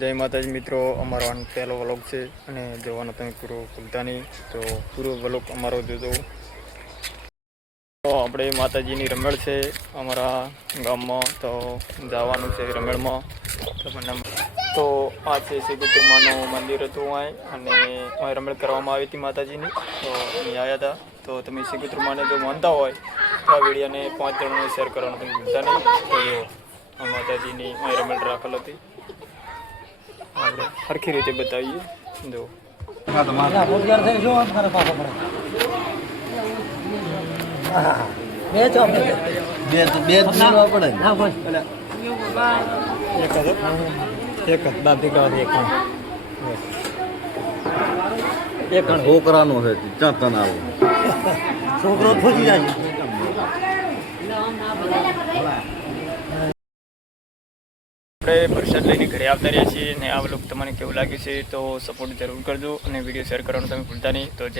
જય માતાજી મિત્રો, અમારો આ પહેલો વ્લોગ છે અને જોવાનો તમે પૂરો ભૂલતા નહીં. તો પૂરો વ્લોગ અમારો જોજો. તો આપણે માતાજીની રમેળ છે અમારા ગામમાં, તો જવાનું છે રમેળમાં. તો આ છે શ્રીગુત્તમાનું મંદિર હતું અહીં, અને અહીં રમેળ કરવામાં આવી હતી માતાજીની. તો અહીં આવ્યા હતા. તો તમે શ્રીગુત્તમાને જો માનતા હોય તો આ વિડીયોને 5 જણાને શેર કરવાનું તમે ભૂલતા નહીં. તો જો આ માતાજીની અહીં રમેળ રાખેલ હતી, આપણે સરખી રીતે બતાવીએ. જો છોકરાનો છે ચાતન આવું છોકરો ખોજી જાય. આપણે પ્રસાદ લઈને ઘરે આવતા રહ્યા છીએ, અને આ વ્લોગ તમને કેવું લાગ્યું છે તો સપોર્ટ જરૂર કરજો, અને વિડીયો શેર કરવાનું તમે ભૂલતા નહીં. તો જય